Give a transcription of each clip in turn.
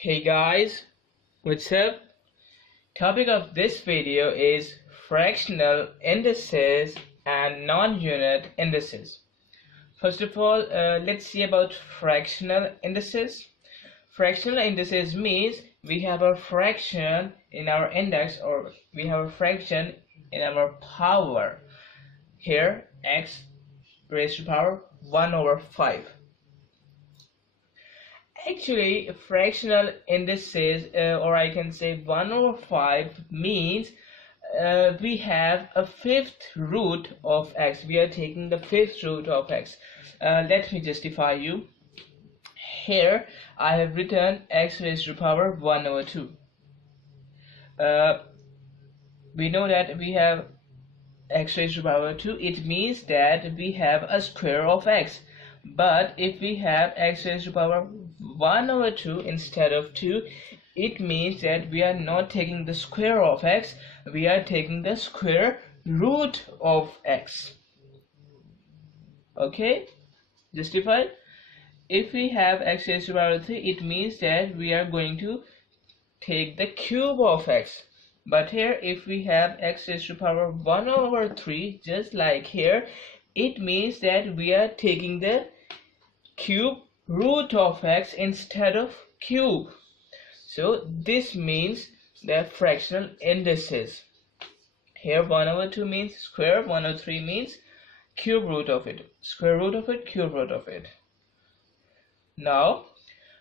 Hey guys, what's up? Topic of this video is fractional indices and non-unit indices. First of all, let's see about fractional indices. Fractional indices means we have a fraction in our index, or we have a fraction in our power. Here x raised to power 1 over 5. Actually, fractional indices, or I can say 1 over 5 means we have a fifth root of x. We are taking the fifth root of x. Let me justify you. Here I have written x raised to power 1 over 2. We know that we have x raised to power 2. It means that we have a square of x. But if we have x raised to power 1 over 2 instead of 2, it means that we are not taking the square of x, we are taking the square root of x. Okay, justified? If we have x raised to power 3, it means that we are going to take the cube of x. But here, if we have x raised to power 1 over 3, just like here, it means that we are taking the cube root of x instead of cube. So this means the fractional indices. Here 1 over 2 means square, 1 over 3 means cube root of it, square root of it, cube root of it. Now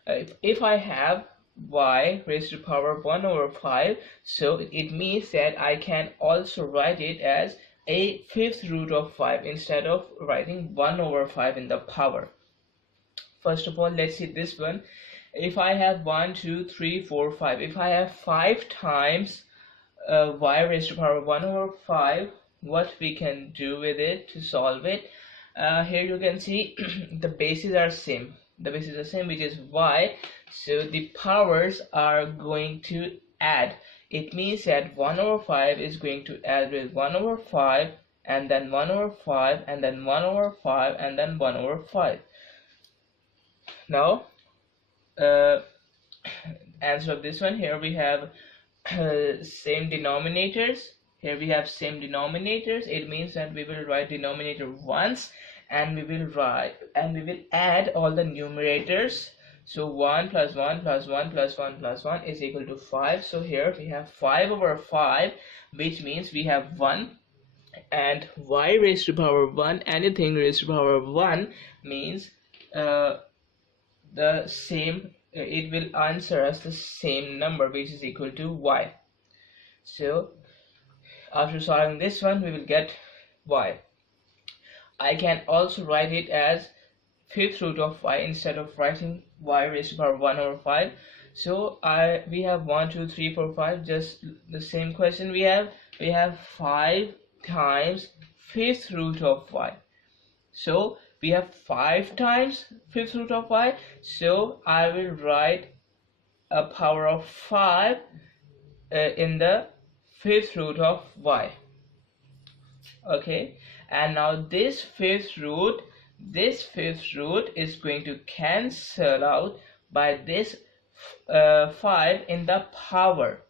if I have y raised to power 1 over 5, so it means that I can also write it as a fifth root of 5 instead of writing 1 over 5 in the power. First of all, let's see this one. If I have 1, 2, 3, 4, 5, if I have 5 times y raised to power 1 over 5, what we can do with it to solve it? Here you can see the bases are same. The bases are same, which is y. So the powers are going to add. It means that 1 over 5 is going to add with 1 over 5, and then 1 over 5, and then 1 over 5, and then 1 over 5. Now answer of this one, here we have same denominators. Here we have same denominators. It means that we will write denominator once, and we will add all the numerators. So 1 plus 1 plus 1 plus 1 plus 1 is equal to 5. So here we have 5 over 5, which means we have 1, and y raised to power 1, anything raised to power 1 means the same, it will answer us the same number, which is equal to y. So after solving this one, we will get y. I can also write it as fifth root of y instead of writing y raised to power 1 over 5. So we have 1, 2, 3, 4, 5, just the same question. We have 5 times fifth root of y. So we have 5 times fifth root of y, so I will write a power of 5 in the fifth root of y. Okay, and now this fifth root is going to cancel out by this 5 in the power.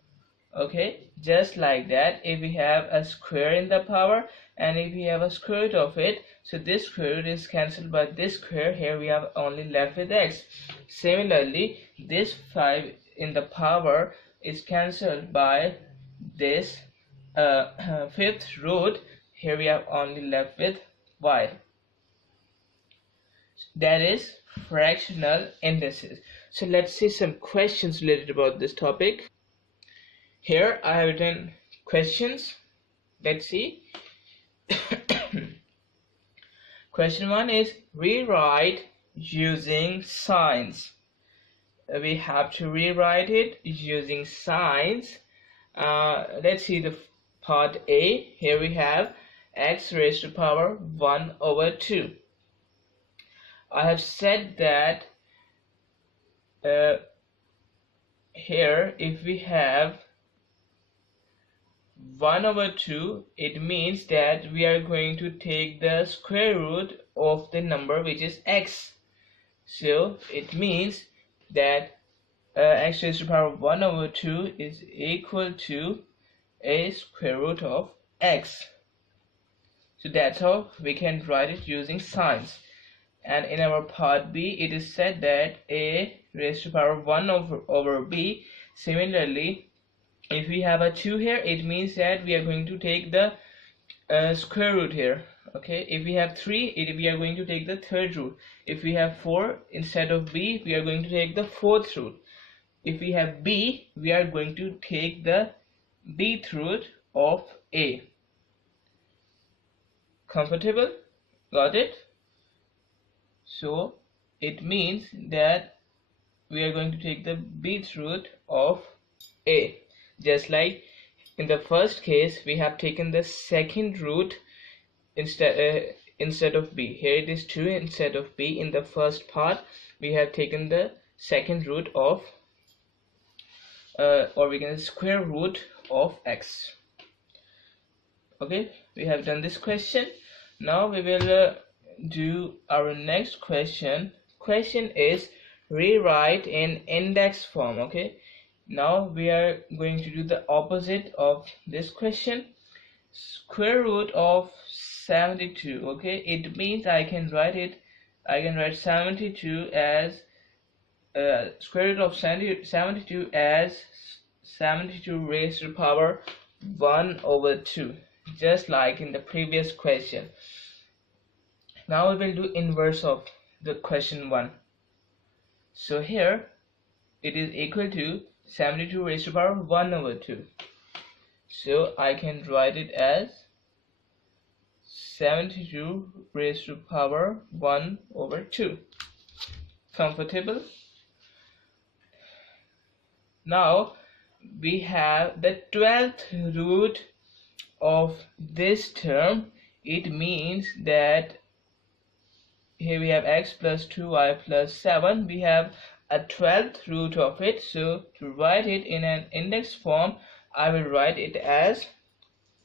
Okay, just like that. If we have a square in the power, and if we have a square root of it, so this square root is cancelled by this square. Here we have only left with x. Similarly, this 5 in the power is cancelled by this fifth root. Here we have only left with y. That is fractional indices. So let's see some questions related about this topic. Here I have written questions. Let's see. Question 1 is rewrite using signs. We have to rewrite it using signs. Let's see the part A. Here we have x raised to power 1 over 2. I have said that here if we have 1 over 2, it means that we are going to take the square root of the number which is x. So it means that x raised to the power 1 over 2 is equal to a square root of x. So that's how we can write it using signs. And in our part B, it is said that a raised to the power 1 over b. Similarly, if we have a 2 here, it means that we are going to take the square root here. Okay, if we have 3, we are going to take the third root. If we have 4, instead of b, we are going to take the fourth root. If we have b, we are going to take the bth root of a. Comfortable? Got it? So it means that we are going to take the bth root of a. Just like in the first case, we have taken the second root instead of b. Here it is 2 instead of b. In the first part, we have taken the second root of or we can square root of x. Okay, we have done this question. Now we will do our next question. Question is rewrite in index form. Okay, now we are going to do the opposite of this question. Square root of 72. Okay, it means I can write 72 as square root of 72 as 72 raised to the power 1 over 2, just like in the previous question. Now we will do inverse of the question 1. So here it is equal to 72 raised to the power 1 over 2. So I can write it as 72 raised to the power 1 over 2. Comfortable? Now we have the 12th root of this term. It means that here we have x plus 2y plus 7. We have a 12th root of it. So to write it in an index form, I will write it as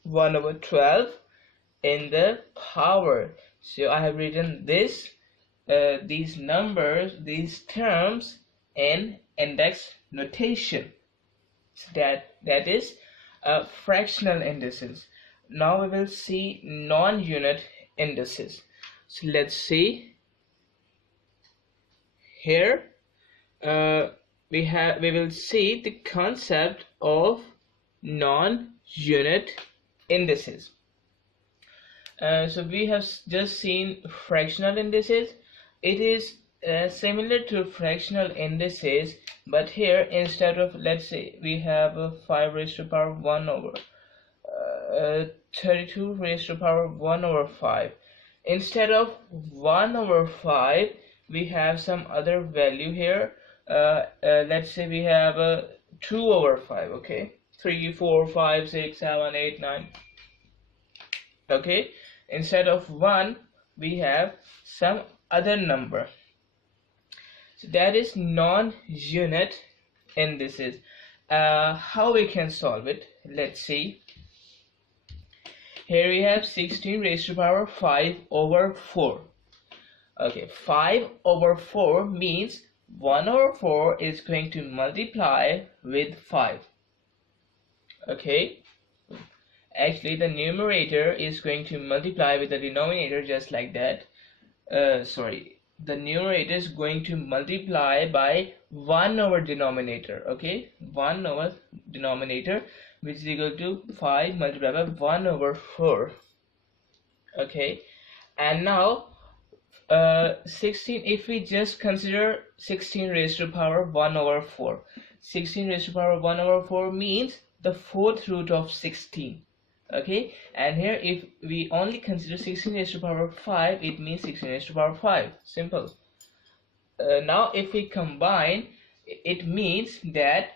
1 over 12 in the power. So I have written this these numbers, these terms in index notation. So that is fractional indices. Now we will see non-unit indices. So let's see. Here we will see the concept of non-unit indices. So we have just seen fractional indices. It is similar to fractional indices, but here instead of, let's say we have 5 raised to the power 1 over 32 raised to the power 1 over 5. Instead of 1 over 5, we have some other value here. Let's say we have 2 over 5. Okay, 3, 4, 5, 6, 7, 8, 9. Okay, instead of 1, we have some other number. So that is non-unit indices. How we can solve it? Let's see. Here we have 16 raised to the power 5 over 4. Okay, 5 over 4 means 1 over 4 is going to multiply with 5. Okay, actually the numerator is going to multiply with the denominator, just like that. The numerator is going to multiply by 1 over denominator. Okay, 1 over denominator, which is equal to 5 multiplied by 1 over 4. Okay, and now 16, if we just consider 16 raised to the power 1 over 4. 16 raised to the power 1 over 4 means the fourth root of 16. Okay, and here if we only consider 16 raised to the power 5, it means 16 raised to the power 5. Simple. Now if we combine, it means that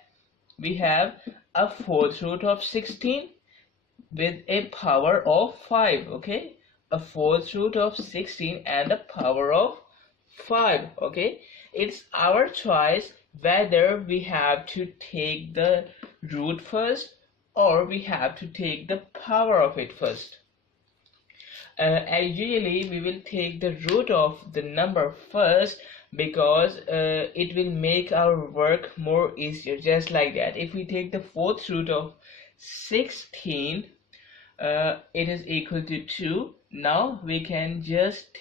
we have a fourth root of 16 with a power of 5. Okay, a fourth root of 16 and a power of 5. Okay, it's our choice whether we have to take the root first or we have to take the power of it first. Ideally we will take the root of the number first, because it will make our work more easier. Just like that, if we take the fourth root of 16, it is equal to 2. Now we can just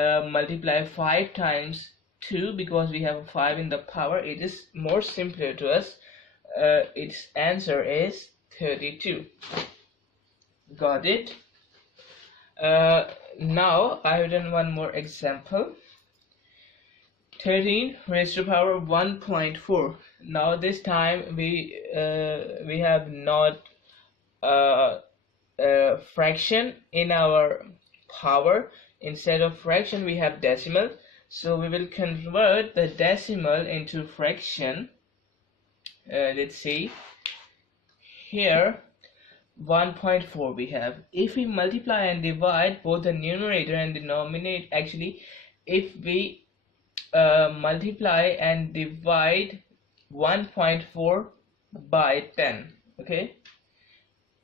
multiply 5 times 2, because we have 5 in the power. It is more simpler to us. Its answer is 32. Got it? Now I have done one more example. 13 raised to power 1.4. Now this time we have not fraction in our power. Instead of fraction we have decimal, so we will convert the decimal into fraction. Let's see, here 1.4 we have. If we multiply and divide both the numerator and denominator, actually if we multiply and divide 1.4 by 10, okay,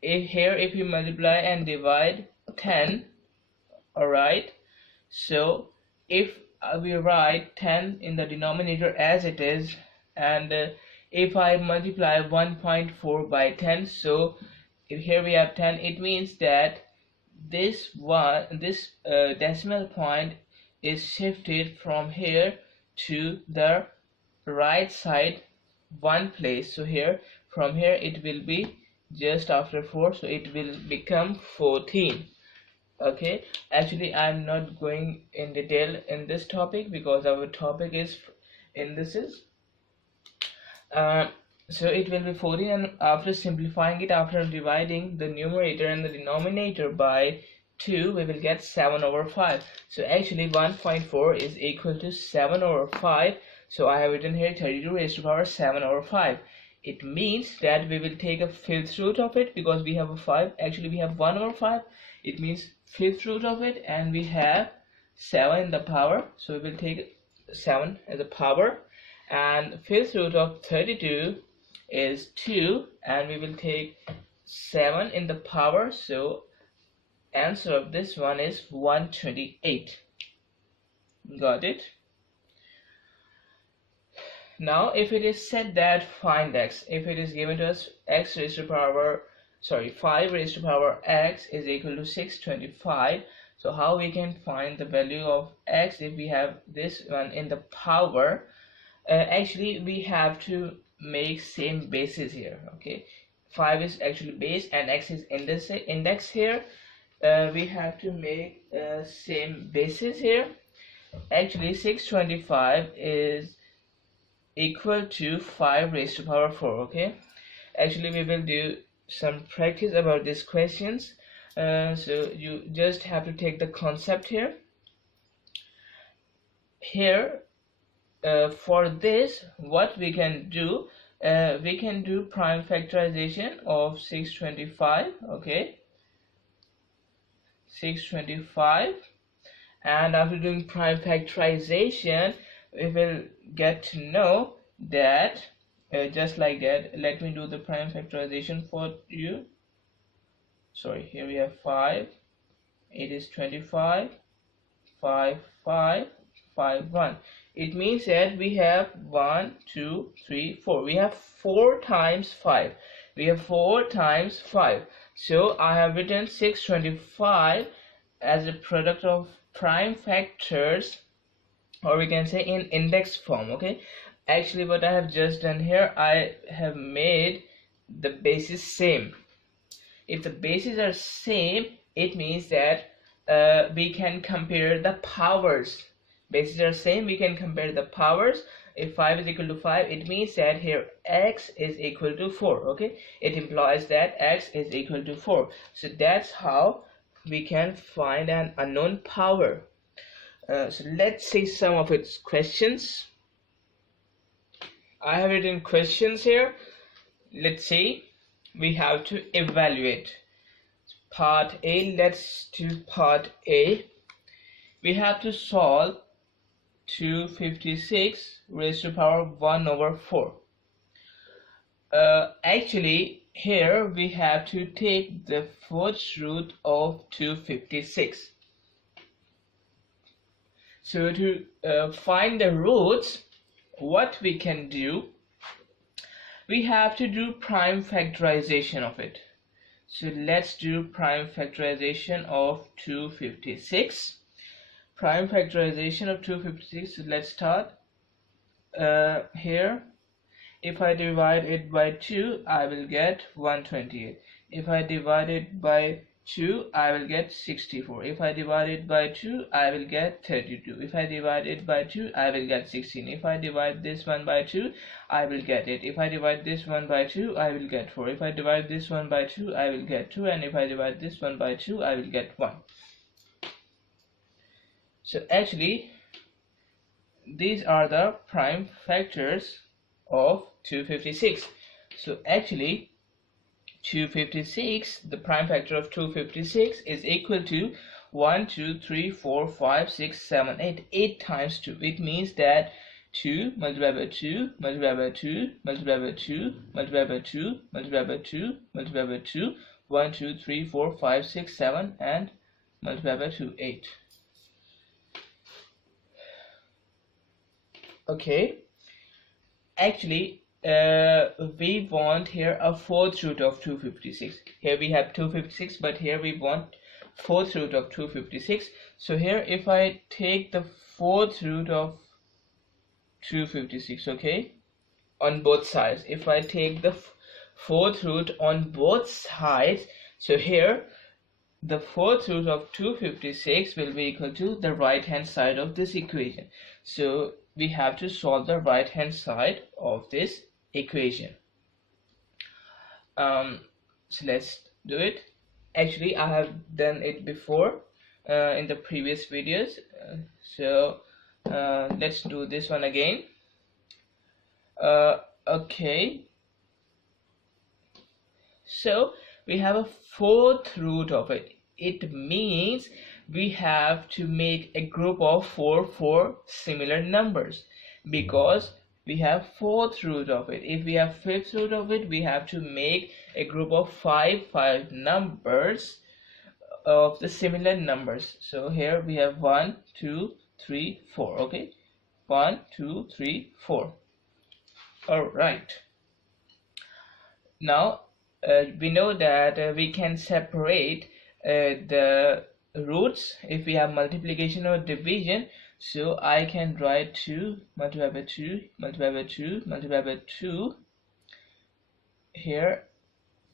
if we multiply and divide 10, alright, so if we write 10 in the denominator as it is, and if I multiply 1.4 by 10, so if here we have 10, it means that this decimal point is shifted from here to the right side one place. So here, from here it will be just after 4, so it will become 14. Okay, actually I'm not going in detail in this topic because our topic is indices. So it will be 14, and after simplifying it, after dividing the numerator and the denominator by 2, we will get 7 over 5. So actually 1.4 is equal to 7 over 5. So I have written here 32 raised to power 7 over 5. It means that we will take a fifth root of it, because we have a 5. Actually we have 1 over 5. It means fifth root of it, and we have 7 in the power. So we will take 7 as a power, and fifth root of 32 is 2, and we will take 7 in the power. So answer of this one is 128. Got it? Now if it is said that find x, if it is given to us x raised to power 5 raised to power x is equal to 625, so how we can find the value of x if we have this one in the power? Actually we have to make same bases here. Okay, 5 is actually base and x is index here. We have to make same bases here. Actually 625 is equal to 5 raised to power 4. Okay, actually we will do some practice about these questions. So you just have to take the concept here. For this, what we can do prime factorization of 625. Okay, 625, and after doing prime factorization we will get to know that just like that. Let me do the prime factorization for you. Sorry, here we have 5, it is 25, 5, 5, 5, 1. It means that we have 1, 2, 3, 4. We have 4 times 5. We have 4 times 5. So I have written 625 as a product of prime factors, or we can say in index form. Okay, actually what I have just done here, I have made the bases same. If the bases are same, it means that we can compare the powers. Bases are same, we can compare the powers. If 5 is equal to 5, it means that here x is equal to 4. Okay, it implies that x is equal to 4. So that's how we can find an unknown power. So let's see some of its questions. I have written questions here. Let's see. We have to evaluate part A. Let's do part A. We have to solve 256 raised to power 1 over 4. Actually here we have to take the fourth root of 256. So to find the roots, what we can do, we have to do prime factorization of it. So let's do prime factorization of 256. Prime factorization of 256. So let's start here. If I divide it by 2, I will get 128. If I divide it by 2, I will get 64. If I divide it by 2, I will get 32. If I divide it by 2, I will get 16. If I divide this one by 2, I will get 8. If I divide this one by 2, I will get 4. If I divide this one by 2, I will get 2. And if I divide this one by 2, I will get 1. So actually, these are the prime factors of 256. So actually 256, the prime factor of 256 is equal to 1, 2, 3, 4, 5, 6, 7, 8. 8 times 2. It means that 2 multiplied by 2 multiplied by 2 multiplied by 2 multiplied by 2 multiplied by 2 multiplied by 2, 1, 2, 3, 4, 5, 6, 7, and multiplied by 2, 8. Okay, actually we want here a fourth root of 256. Here we have 256, but here we want fourth root of 256. So here if I take the fourth root of 256, okay, on both sides, if I take the fourth root on both sides, so here the fourth root of 256 will be equal to the right hand side of this equation. So we have to solve the right hand side of this equation. So let's do it. Actually I have done it before in the previous videos, so let's do this one again. Okay, so we have a fourth root of it. It means we have to make a group of 4 for similar numbers, because we have fourth root of it. If we have fifth root of it, we have to make a group of 5 numbers of the similar numbers. So here we have 1, 2, 3, 4. Okay, 1, 2, 3, 4. All right, now we know that we can separate the roots if we have multiplication or division. So I can write 2 multiplied by 2 multiplied by 2 multiplied by 2. Here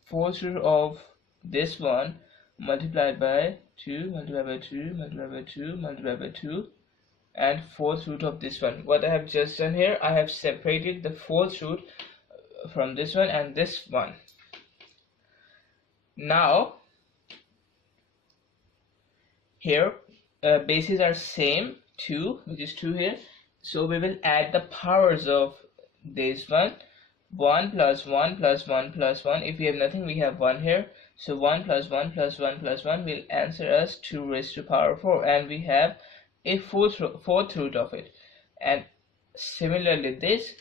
fourth root of this one multiplied by 2 multiplied by 2 multiplied by 2 multiplied by 2, and fourth root of this one. What I have just done here, I have separated the fourth root from this one and this one. Now here bases are same, 2, which is 2 here, so we will add the powers of this one. 1 plus 1 plus 1 plus 1. If we have nothing, we have 1 here, so 1 plus 1 plus 1 plus 1 will answer us 2 raised to power 4, and we have a fourth root of it. And similarly this,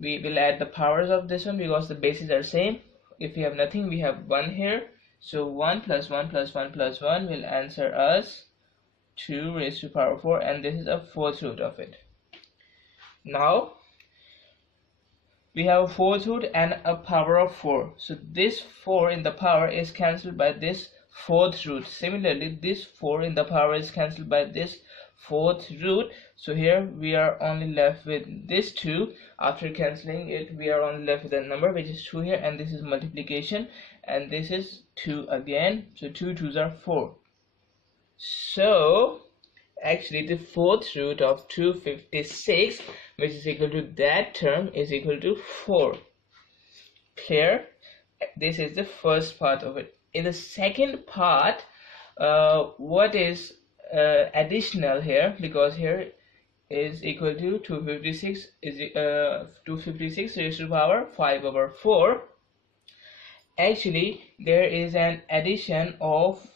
we will add the powers of this one because the bases are same. If we have nothing, we have 1 here, so 1 plus 1 plus 1 plus 1 will answer us 2 raised to power 4, and this is a fourth root of it. Now we have a fourth root and a power of 4, so this 4 in the power is cancelled by this fourth root. Similarly this 4 in the power is cancelled by this fourth root, so here we are only left with this 2. After cancelling it, we are only left with a number which is 2 here, and this is multiplication, and this is 2 again, so 2 2s are 4. So actually the fourth root of 256, which is equal to that term, is equal to 4. Clear? This is the first part of it. In the second part, what is additional here, because here is equal to 256 is 256 raised to the power 5 over 4. Actually there is an addition of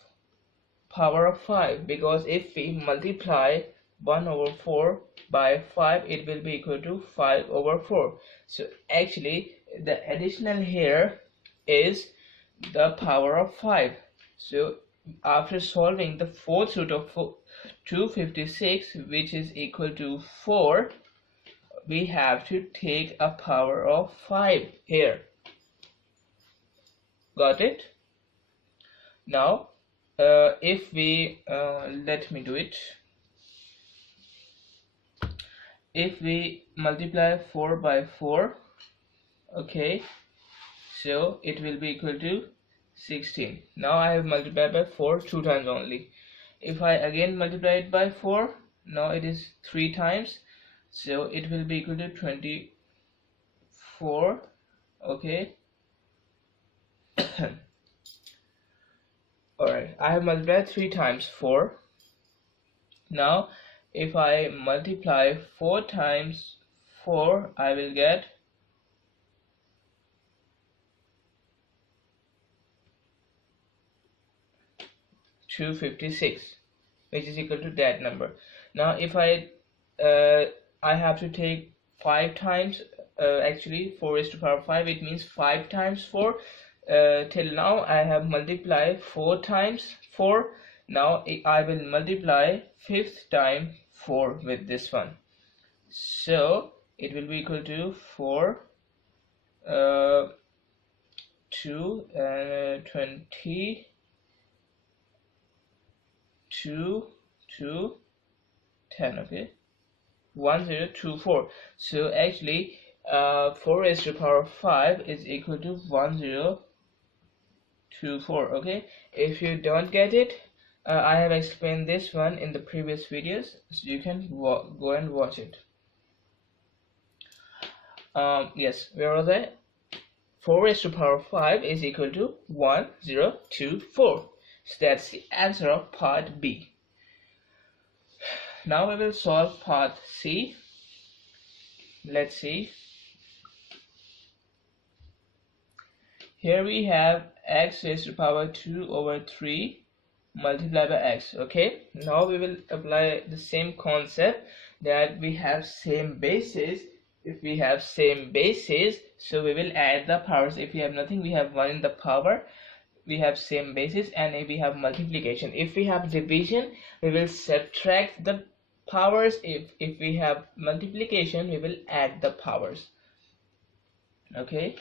power of 5, because if we multiply 1 over 4 by 5, it will be equal to 5 over 4. So actually the additional here is the power of 5. So after solving the fourth root of 256, which is equal to 4, we have to take a power of 5 here. Got it? Now if we let me do it. If we multiply 4 by 4, okay, so it will be equal to 16. Now I have multiplied by 4 2 times only. If I again multiply it by 4, now it is 3 times, so it will be equal to 24. Okay. Alright, I have multiplied 3 times 4. Now if I multiply 4 times 4, I will get 256, which is equal to that number. Now if I have to take 5 times, actually 4 raised to power 5, it means 5 times 4. Till now I have multiplied 4 times 4. Now I will multiply 5th time 4 with this one, so it will be equal to 4 2 20 2 2 10. Okay, 1024. So actually 4 raised to power 5 is equal to 1024. Okay, if you don't get it, I have explained this one in the previous videos, so you can go and watch it. Yes, where was I? 4 raised to power 5 is equal to 1024. So that's the answer of part B. Now we will solve part C. Let's see. Here we have x raised to power 2 over 3 multiplied by x. Okay, now we will apply the same concept, that we have same bases. If we have same bases, so we will add the powers. If we have nothing, we have 1 in the power. We have same basis. And if we have multiplication, if we have division, we will subtract the powers. If we have multiplication, we will add the powers. Okay,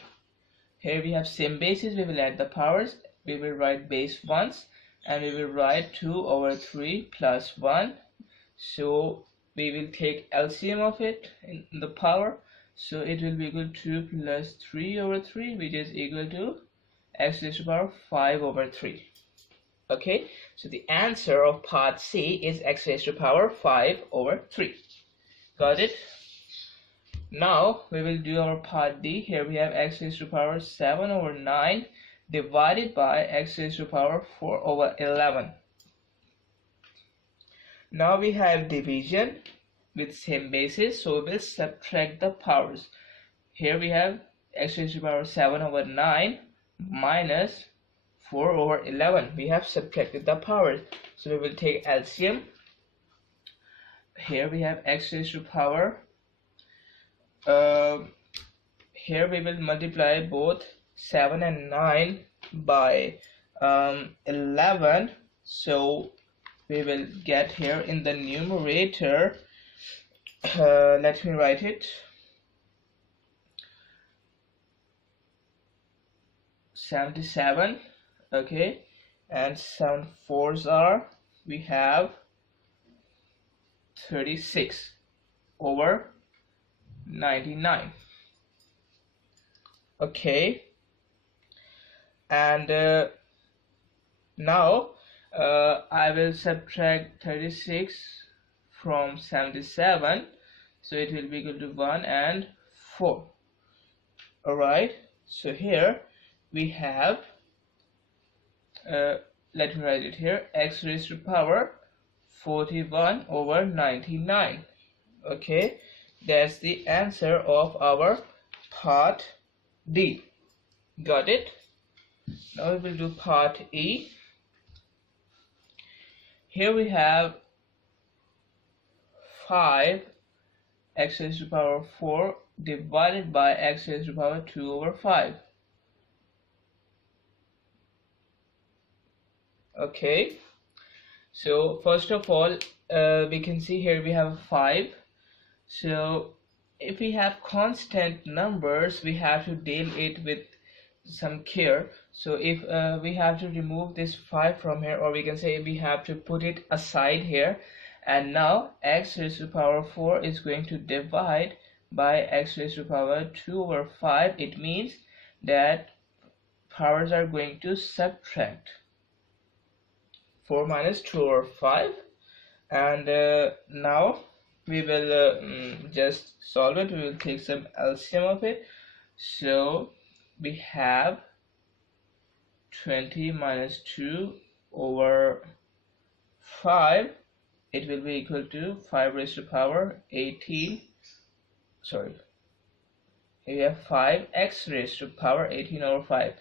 here we have same basis, we will add the powers. We will write base once, and we will write 2 over 3 plus 1. So we will take LCM of it in the power, so it will be equal to 2 plus 3 over 3, which is equal to x raised to the power 5 over 3. Okay, so the answer of part C is x raised to the power 5 over 3. Got it? Now we will do our part D. Here we have x raised to the power 7 over 9 divided by x raised to the power 4 over 11. Now we have division with same basis, so we will subtract the powers. Here we have x raised to the power 7 over 9 minus 4 over 11. We have subtracted the powers, so we will take LCM. Here we have x raised to the power. Here we will multiply both 7 and 9 by 11. So we will get here in the numerator, let me write it, 77. Okay, and 7 fours are, we have 36 over 99. Okay, and now I will subtract 36 from 77, so it will be equal to 1 and 4. Alright, so here we have, let me write it here, x raised to the power 41 over 99. Okay, that's the answer of our part D. Got it? Now we will do part E. Here we have 5 x raised to the power 4 divided by x raised to the power 2 over 5. Okay, so first of all, we can see here we have 5. So if we have constant numbers, we have to deal it with some care. So if we have to remove this 5 from here, or we can say we have to put it aside here, and now x raised to power 4 is going to divide by x raised to power 2 over 5. It means that powers are going to subtract. 4 minus 2 over 5, and now we will just solve it. We will take some LCM of it. So we have 20 minus 2 over 5. It will be equal to 5 raised to power 18. Sorry, we have 5x raised to power 18 over 5.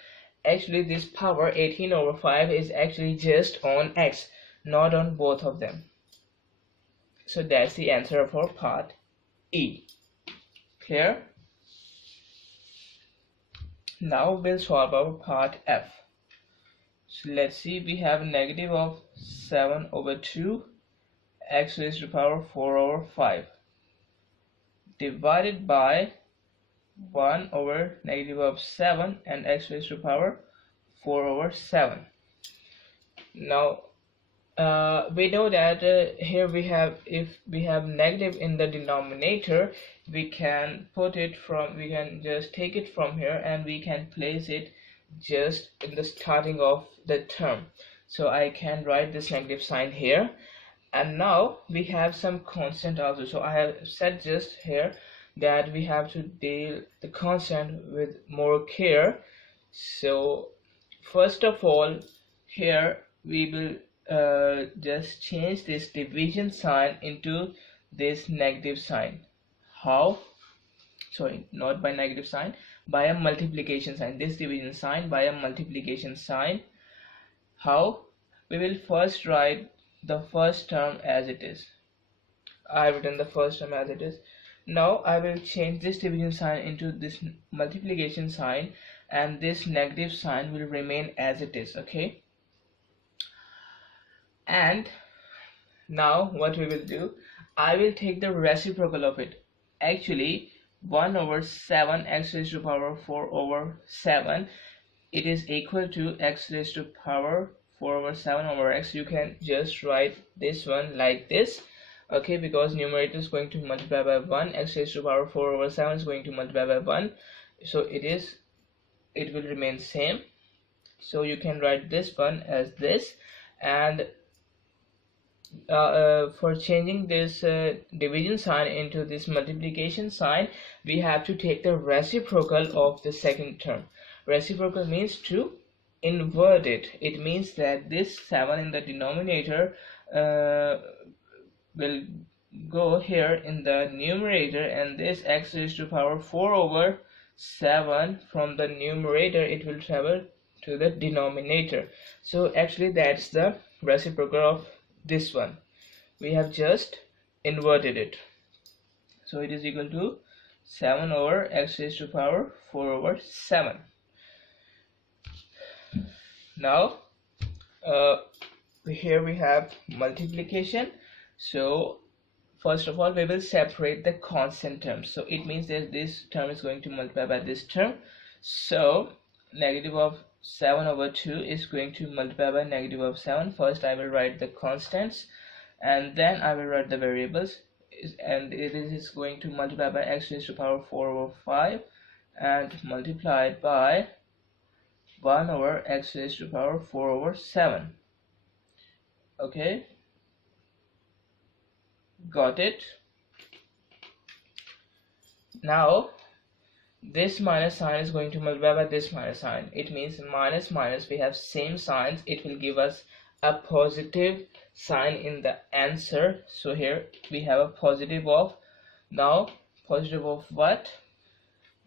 Actually, this power 18 over 5 is actually just on x, not on both of them. So that's the answer for part E. Clear? Now we'll solve our part F. So let's see, we have negative of 7 over 2 x raised to power 4 over 5 divided by 1 over negative of 7 and x raised to power 4 over 7. Now we know that here we have, if we have negative in the denominator, we can just take it from here and we can place it just in the starting of the term. So I can write this negative sign here, and now we have some constant also. So I have said just here that we have to deal the constant with more care. So first of all, here we will just change this division sign into this negative sign. How? Sorry, not by negative sign, by a multiplication sign. This division sign by a multiplication sign. How? We will first write the first term as it is. I have written the first term as it is. Now I will change this division sign into this multiplication sign, and this negative sign will remain as it is. Okay, and now what we will do, I will take the reciprocal of it. Actually 1 over 7 x raised to power 4 over 7, it is equal to x raised to power 4 over 7 over x. You can just write this one like this, okay, because numerator is going to multiply by 1, x raised to power 4 over 7 is going to multiply by 1, so it will remain same. So you can write this one as this, and for changing this division sign into this multiplication sign, we have to take the reciprocal of the second term. Reciprocal means to invert it. It means that this 7 in the denominator will go here in the numerator, and this x raised to power 4 over 7 from the numerator, it will travel to the denominator. So actually that's the reciprocal of this one. We have just inverted it, so it is equal to 7 over x raised to power 4 over 7. Now here we have multiplication. So first of all, we will separate the constant terms. So it means that this term is going to multiply by this term. So negative of 7 over 2 is going to multiply by negative of 7. First I will write the constants, and then I will write the variables, and it is going to multiply by x raised to power 4 over 5 and multiplied by 1 over x raised to power 4 over 7. Okay, got it? Now this minus sign is going to multiply by this minus sign. It means minus minus, we have same signs, it will give us a positive sign in the answer. So here we have a positive of, now positive of what?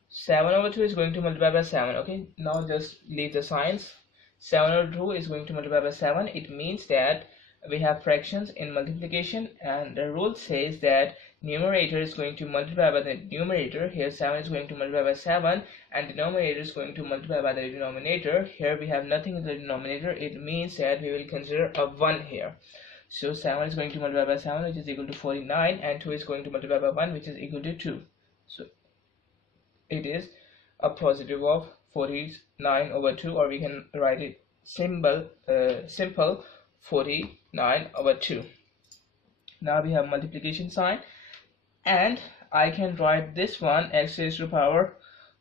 7 over 2 is going to multiply by 7. Okay, now just leave the signs. 7 over 2 is going to multiply by 7. It means that we have fractions in multiplication, and the rule says that numerator is going to multiply by the numerator. Here 7 is going to multiply by 7, and denominator is going to multiply by the denominator. Here we have nothing in the denominator. It means that we will consider a 1 here. So 7 is going to multiply by 7, which is equal to 49, and 2 is going to multiply by 1, which is equal to 2. So it is a positive of 49 over 2, or we can write it simple 49 over 2. Now we have multiplication sign, and I can write this one x raised to the power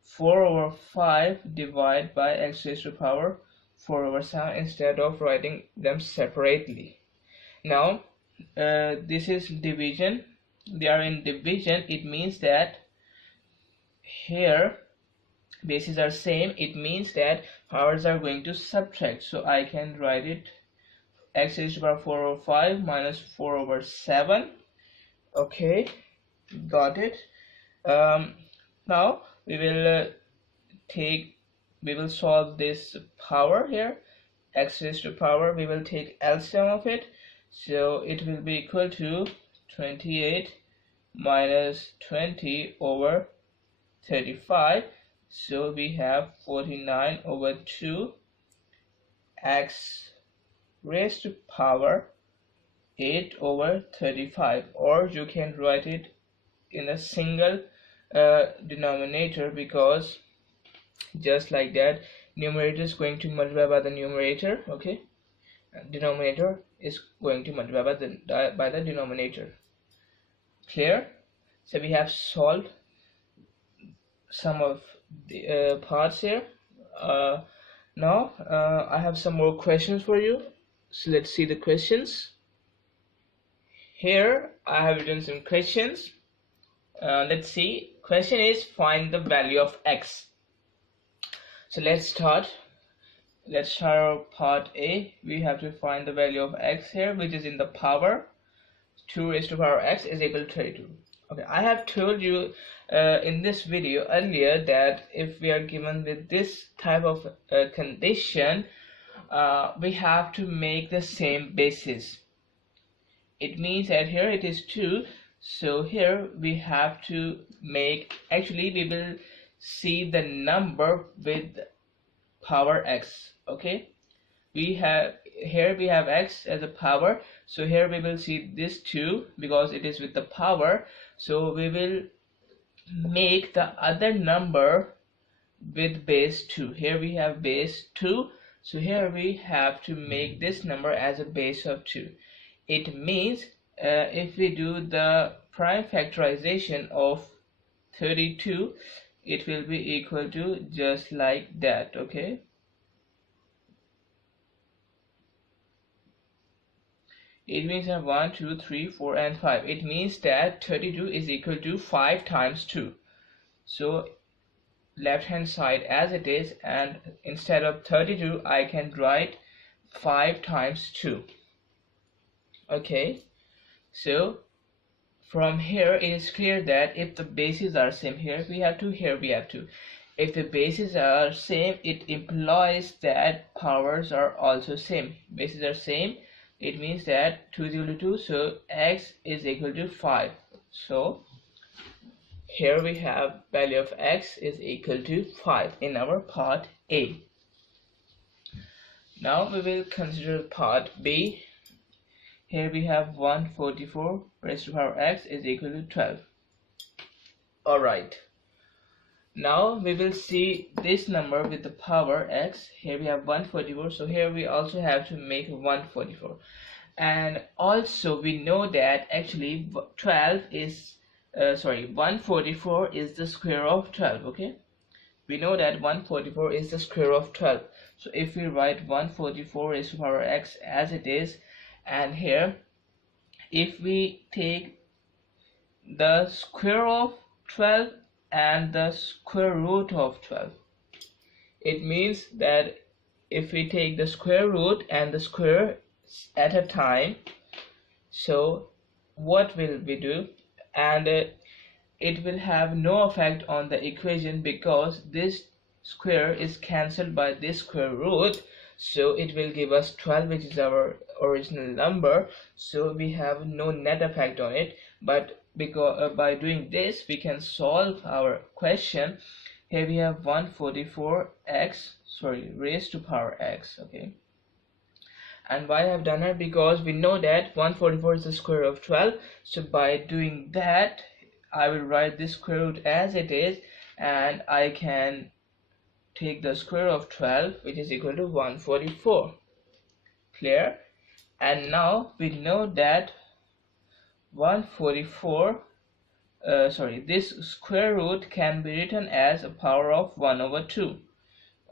4 over 5 divided by x raised to the power 4 over 7 instead of writing them separately. Now this is division. They are in division. It means that here bases are same. It means that powers are going to subtract. So I can write it x raised to the power 4 over 5 minus 4 over 7. Okay, got it. Now we will solve this power here, x raised to the power. We will take LCM of it, so it will be equal to 28 minus 20 over 35. So we have 49 over 2 x raised to power 8 over 35, or you can write it in a single denominator, because just like that, numerator is going to multiply by the numerator, okay, denominator is going to multiply by the denominator. Clear? So we have solved some of the parts here. Now I have some more questions for you, so let's see the questions. Here I have written some questions. Let's see. Question is, find the value of x. So let's start our part A. We have to find the value of x here, which is in the power. 2 raised to the power x is equal to 32. Okay, I have told you in this video earlier that if we are given with this type of condition, we have to make the same basis. It means that here it is 2, so here we have to make, actually we will see the number with power x. Okay, we have x as a power, so here we will see this 2 because it is with the power, so we will make the other number with base 2. Here we have base 2, so here we have to make this number as a base of 2. It means if we do the prime factorization of 32, it will be equal to just like that. Okay, it means 1, 2, 3, 4 and 5. It means that 32 is equal to 5 times 2. So left hand side as it is, and instead of 32 I can write 5 times 2. Okay, so from here it is clear that if the bases are same, here we have 2, here we have 2. If the bases are same, it implies that powers are also same. Bases are same, it means that 2 is equal to 2, so x is equal to 5. So here we have value of x is equal to 5 in our part A. Now we will consider part B. Here we have 144 raised to the power x is equal to 12. Alright, now we will see this number with the power x. Here we have 144, so here we also have to make 144. And also we know that actually 144 is the square of 12. Okay, we know that 144 is the square of 12. So if we write 144 raised to the power x as it is, and here if we take the square of 12 and the square root of 12, it means that if we take the square root and the square at a time, so what will we do? And it will have no effect on the equation because this square is cancelled by this square root. so it will give us 12, which is our original number, so we have no net effect on it. But because by doing this we can solve our question. Here we have 144x raised to power x. Okay, and why I have done it, because we know that 144 is the square root of 12, so by doing that I will write this square root as it is, and I can take the square root of 12, which is equal to 144. Clear? And now we know that 144 this square root can be written as a power of 1 over 2.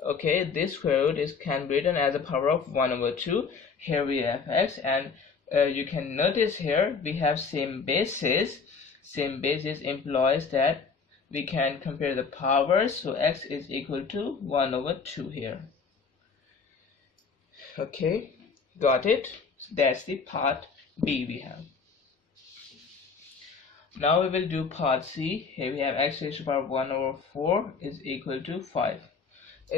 Okay, this square root can be written as a power of 1 over 2. Here we have x, and you can notice here we have same basis. Same basis implies that we can compare the powers, so x is equal to 1 over 2 here. Okay, got it? So that's the part B we have. Now we will do part C. Here we have x raised to the power 1 over 4 is equal to 5.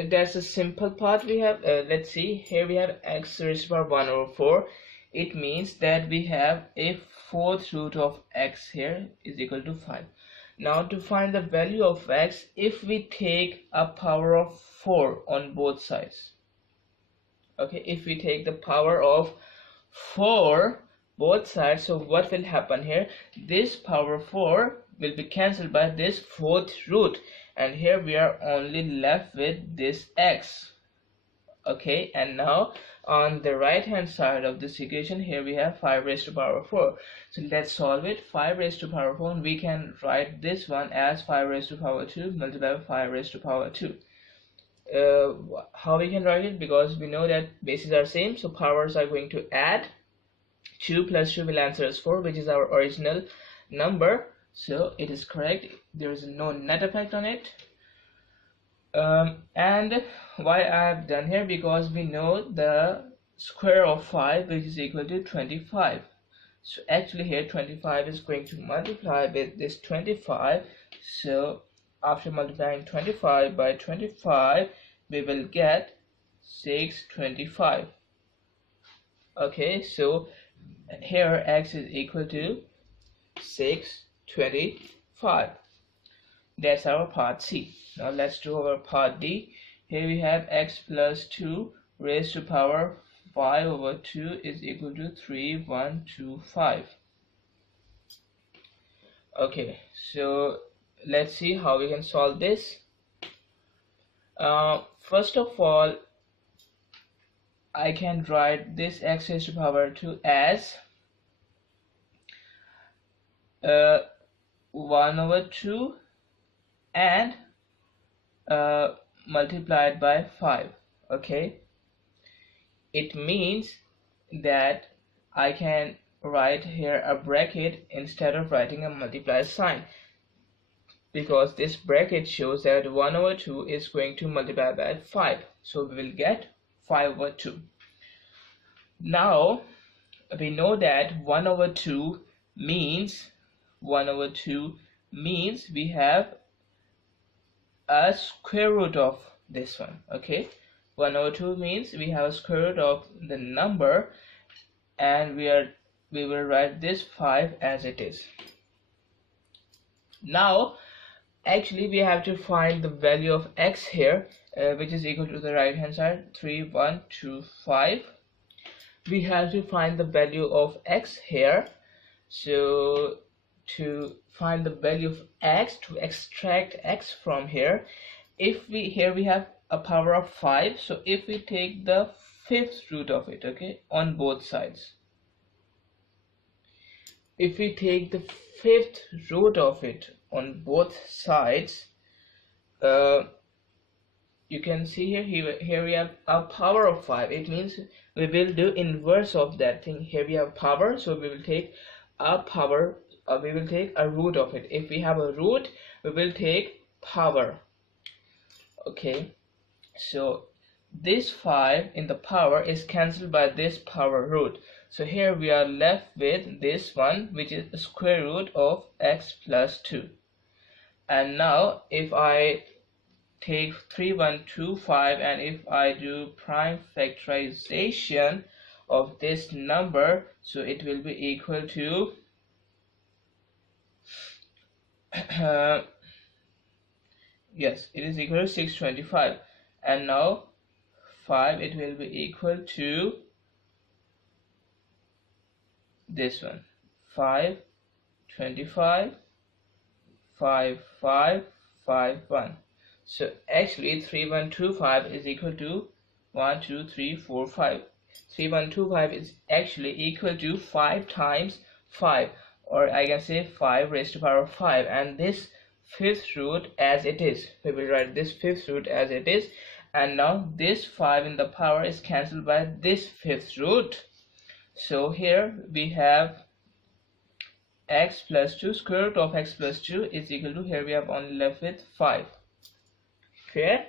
That's a simple part we have. Let's see, here we have x raised to the power 1 over 4. It means that we have a fourth root of x here is equal to 5. Now to find the value of x, if we take a power of 4 on both sides, okay, if we take the power of 4 both sides, so what will happen here? This power 4 will be cancelled by this fourth root, and here we are only left with this x. Okay, and now on the right hand side of this equation, here we have 5 raised to the power 4. So let's solve it. 5 raised to the power 4, and we can write this one as 5 raised to the power 2 multiplied by 5 raised to the power 2. How we can write it? Because we know that bases are same, so powers are going to add. 2 plus 2 will answer us 4, which is our original number, so it is correct. There is no net effect on it. And why I have done here, because we know the square of 5, which is equal to 25. So actually here 25 is going to multiply with this 25. So after multiplying 25 by 25, we will get 625. Okay, so here x is equal to 625. That's our part C. Now let's do our part D. Here we have x plus 2 raised to power 5 over 2 is equal to 3125. Okay, so let's see how we can solve this. First of all, I can write this x raised to power 2 as 1 over 2 and multiplied by 5. Okay, it means that I can write here a bracket instead of writing a multiply sign, because this bracket shows that 1 over 2 is going to multiply by 5, so we will get 5 over 2. Now we know that 1 over 2 means we have a square root of this one. Okay, 1 over 2 means we have a square root of the number, and we will write this 5 as it is. Now actually we have to find the value of x here, which is equal to the right hand side 3125. We have to find the value of x here. So to find the value of x, to extract x from here, here we have a power of 5, so if we take the fifth root of it, okay, on both sides, if we take the fifth root of it on both sides, you can see here we have a power of 5. It means we will do inverse of that thing. Here we have power, so we will take a power, we will take a root of it. If we have a root, we will take power. Okay, so this 5 in the power is cancelled by this power root, so here we are left with this one, which is the square root of x plus 2. And now if I take 3125, and if I do prime factorization of this number, so it will be equal to yes, it is equal to 625, and now 5, it will be equal to this one, 5 25 5 5 5 1. So actually 3125 is equal to 1 2 3 4 5. 3125 is actually equal to 5 times 5, or I can say 5 raised to power 5, and this fifth root as it is. We will write this fifth root as it is, and now this 5 in the power is cancelled by this fifth root. So here we have x plus 2, square root of x plus 2 is equal to, here we have only left with 5. Okay,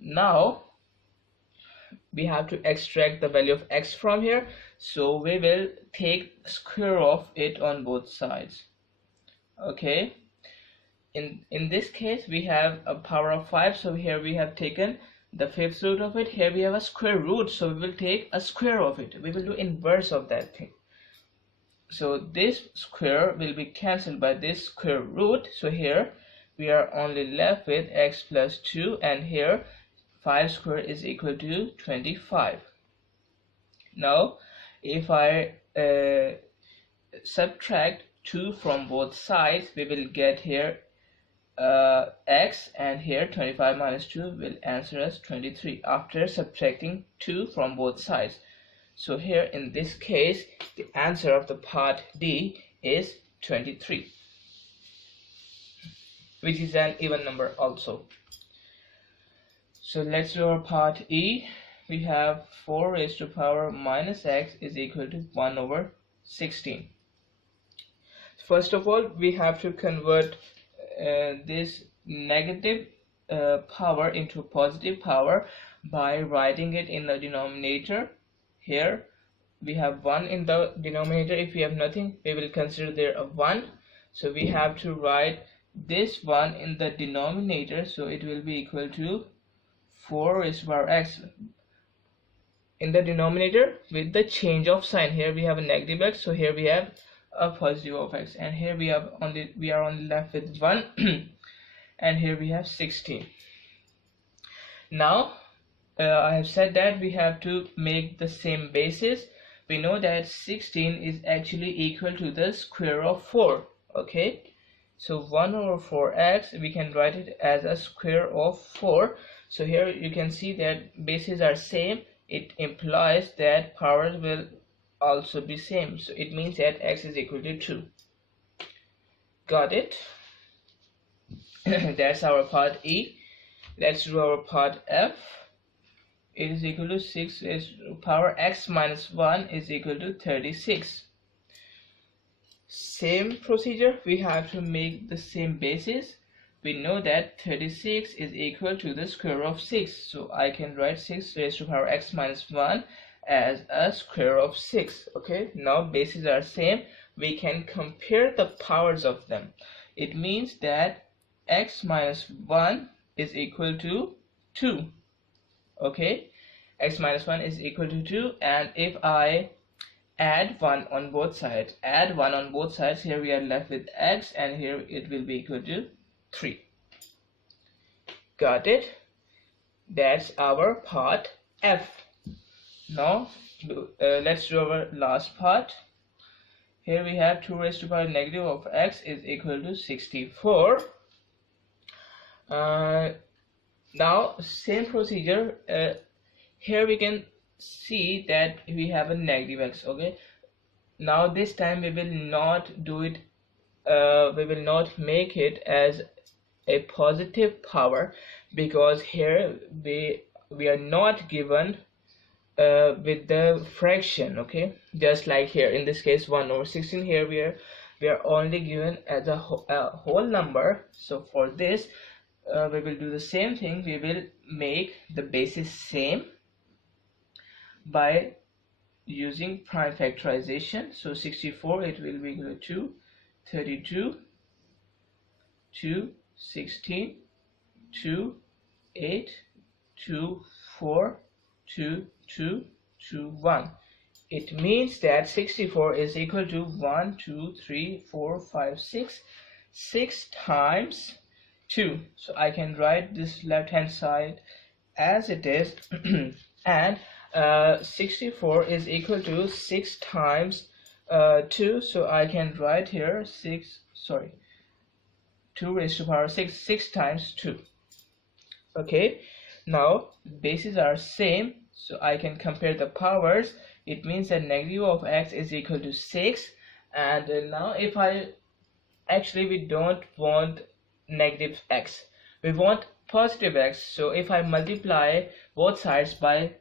now we have to extract the value of x from here, so we will take square of it on both sides. Okay, in this case we have a power of 5, so here we have taken the fifth root of it. Here we have a square root, so we will take a square of it. We will do inverse of that thing. So this square will be cancelled by this square root, so here we are only left with x plus 2, and here 5 square is equal to 25. Now if I subtract 2 from both sides, we will get here x, and here 25 minus 2 will answer us 23 after subtracting 2 from both sides. So here in this case the answer of the part D is 23, which is an even number also. So let's do our part E. We have 4 raised to power minus x is equal to 1 over 16. First of all, we have to convert this negative power into positive power by writing it in the denominator. Here we have 1 in the denominator. If we have nothing, we will consider there a 1, so we have to write this 1 in the denominator, so it will be equal to 4 raised to power x in the denominator with the change of sign. Here we have a negative x, so here we have a positive of x, and here we are only left with 1 and here we have 16. Now I have said that we have to make the same basis. We know that 16 is actually equal to the square of 4. Okay, so 1 over 4x, we can write it as a square of 4. So here you can see that bases are same. It implies that powers will also be same, so it means that x is equal to 2. Got it? That's our part E. Let's do our part F. It is equal to 6 raised to power x minus 1 is equal to 36. Same procedure, we have to make the same basis. We know that 36 is equal to the square of 6, so I can write 6 raised to power x minus 1 as a square of 6. Okay, now bases are same, we can compare the powers of them. It means that x minus 1 is equal to 2. Okay, x minus 1 is equal to 2, and if I add 1 on both sides, here we are left with x, and here it will be equal to 3. Got it? That's our part F. Now let's do our last part. Here we have 2 raised to power negative of x is equal to 64. Now same procedure. Here we can see that we have a negative x. Okay, now this time we will not do it, we will not make it as a positive power, because here we are not given with the fraction. Okay, just like here in this case 1 over 16, here we are only given as a whole number. So for this we will do the same thing. We will make the basis same by using prime factorization. So 64, it will be equal to 32, 2, 16, 2, 8, 2, 4, 2, 2, 2, 1. It means that 64 is equal to 1, 2, 3, 4, 5, 6. 6 times 2. So I can write this left hand side as it is and 64 is equal to 6 times 2. So I can write here 2 raised to power 6, 6 times 2. Okay, now bases are same, so I can compare the powers. It means that negative of x is equal to 6. And now if I actually, we don't want negative x, we want positive x. So if I multiply both sides by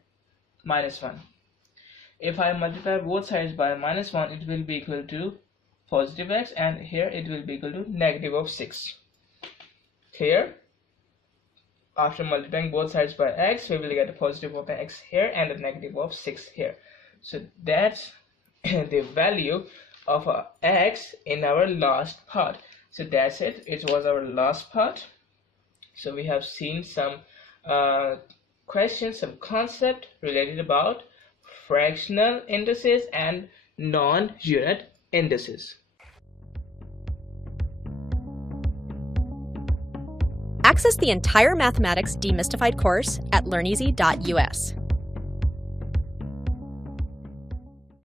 -1, if I multiply both sides by -1, it will be equal to positive x, and here it will be equal to negative of 6. Here, after multiplying both sides by x, we will get a positive of x here and a negative of 6 here. So that's the value of x in our last part. So that's it. It was our last part. So we have seen some questions, some concept related about fractional indices and non-unit indices. Access the entire Mathematics Demystified course at learneasy.us.